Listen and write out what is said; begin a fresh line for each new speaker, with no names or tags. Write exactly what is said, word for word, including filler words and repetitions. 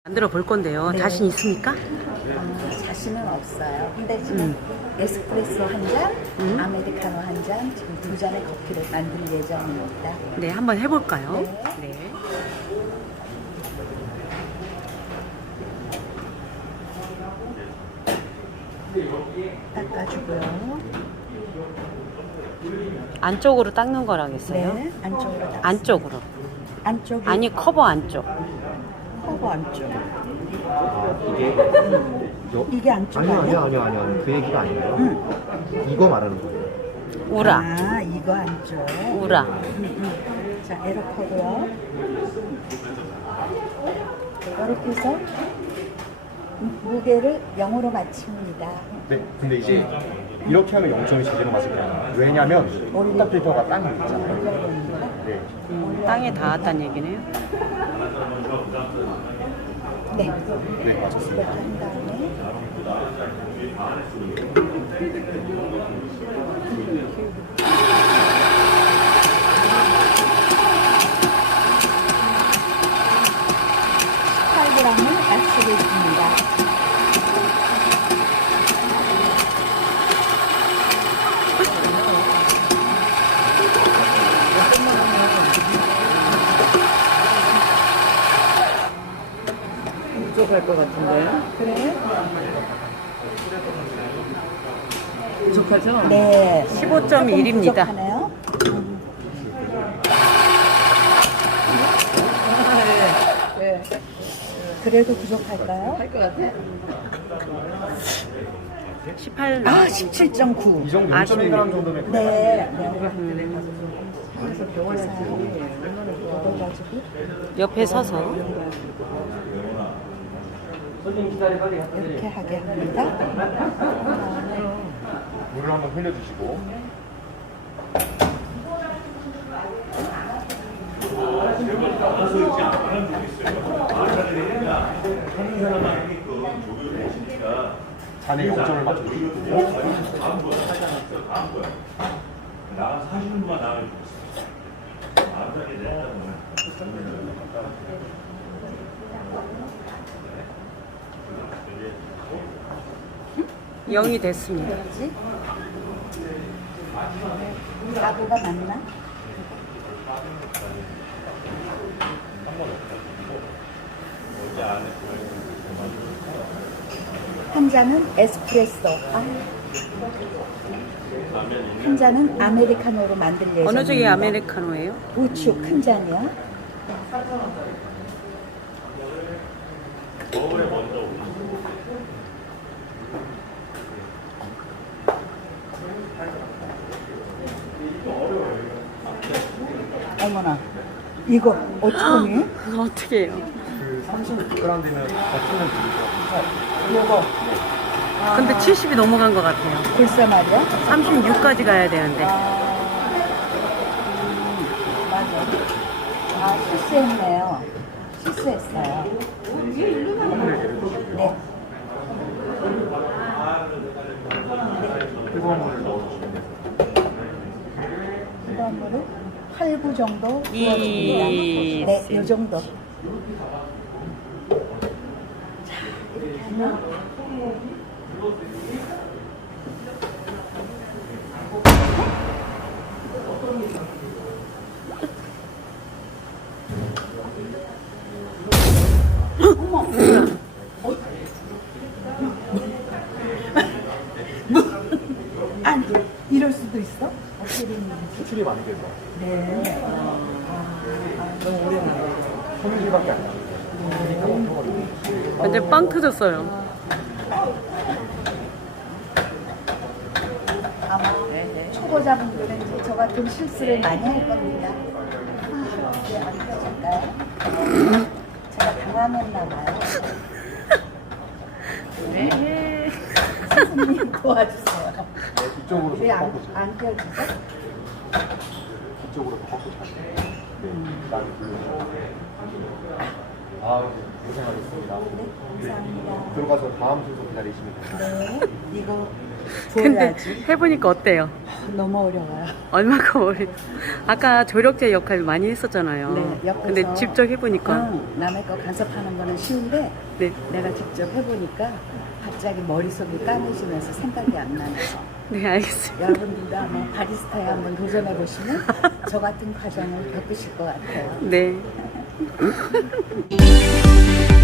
만들어 볼 건데요.
네.
자신 있습니까?
어, 자신은 없어요. 근데 지금
음.
에스프레소 한 잔,
음.
아메리카노 한 잔, 지금 두 잔의 커피를 만들 예정입니다.
네, 한번 해볼까요?
네.
네.
닦아주고요.
안쪽으로 닦는 거라겠어요?
네, 안쪽으로 닦습니다.
안쪽으로.
안쪽이
아니, 커버 안쪽.
커버 안쪽.
아, 이게 요-
이게 안쪽
아니요
아니야?
아니요 아니요 아니요 그 얘기가 아니에요.
응.
이거 말하는 거예요.
우라.
아, 이거 안쪽.
우라.
응, 응. 자, 에러커고요. 이렇게 해서 무게를 영으로 맞춥니다.
네, 근데 이제 이렇게 하면 영 점 이 제대로 맞을 거예요. 왜냐면 필터 필터가 땅에 있잖아요.
올려야 됩니다.
네.
음, 땅에 닿았다는 얘기네요.
네.
네, 맞았습니다.
이렇게 한 다음에 십팔 그램을 맞추겠습니다.
부족할 것 같은데.
그래?
부족하죠?
네.
십오 점 일입니다.
부족하네요.
네.
그래도 부족할까요?
할 것 같아?
십팔
아,
나.
십칠 점 구.
이 정도 영 점 일 그램 정도면
네.
그래서 병원에 있으니 얼마나 좋아.
이걸 가지고
옆에 서서.
이렇게 하게 합니다.
물을 한번 흘려주시고 잔에 영 점을 맞춰주시고
영이 됐습니다.
뭐지? 가구가 맞나? 한 잔은 에스프레소, 아. 한 잔은 아메리카노로 만들 예정입니다.
어느 쪽이 아메리카노예요?
우측 큰 잔이요. 어머나, 이거 어떡하니?
어떻게 해요?
그 삼십육 그램 되면 버티면 되죠. 이거
근데 칠십이 넘어간 것 같아요.
글쎄 말이야.
삼십육까지 가야 되는데.
맞아. 아, 실수했네요. 실수했어요. 네.
뜨거운 물을 넣어주시면 돼요.
뜨거운 물을 팔 구 정도
이-
부어줍니다. 네, 요 정도. 자, 이렇게 하면 어머! 어? 아니, 이럴 수도 있어? 어떻게 되는 거지?
수출이 많이 돼서
네.
너무 오래 나요.
삼 일밖에 안 나요.
완전 빵 터졌어요.
아마 초보자분들은 이제 저 같은 실수를 많이 할 겁니다. 아, 이게 안 되실까요? 제가 당황했나 봐요.
네.
선생님 도와주세요.
이쪽으로 좀
왜 안
꺾어주세요.
안 껴지죠?
이쪽으로 더 꺾어주세요. 네, 많이 불러주세요. 아, 고생하셨습니다.
네, 감사합니다.
들어가서 다음 순서 기다리시면 됩니다.
네, 이거
근데
부어야지.
해보니까 어때요?
너무 어려워요.
얼마큼 어려 아까 조력제 역할 많이 했었잖아요.
네, 옆에서.
근데 직접 해보니까.
응, 남의 거 간섭하는 거는 쉬운데
네.
내가 직접 해보니까 갑자기 머릿속이 까매지면서 생각이 안 나네요.
네, 알겠습니다.
여러분들도 한번 바리스타에 한번 도전해 보시면 저 같은 과정을 겪으실 것 같아요.
네.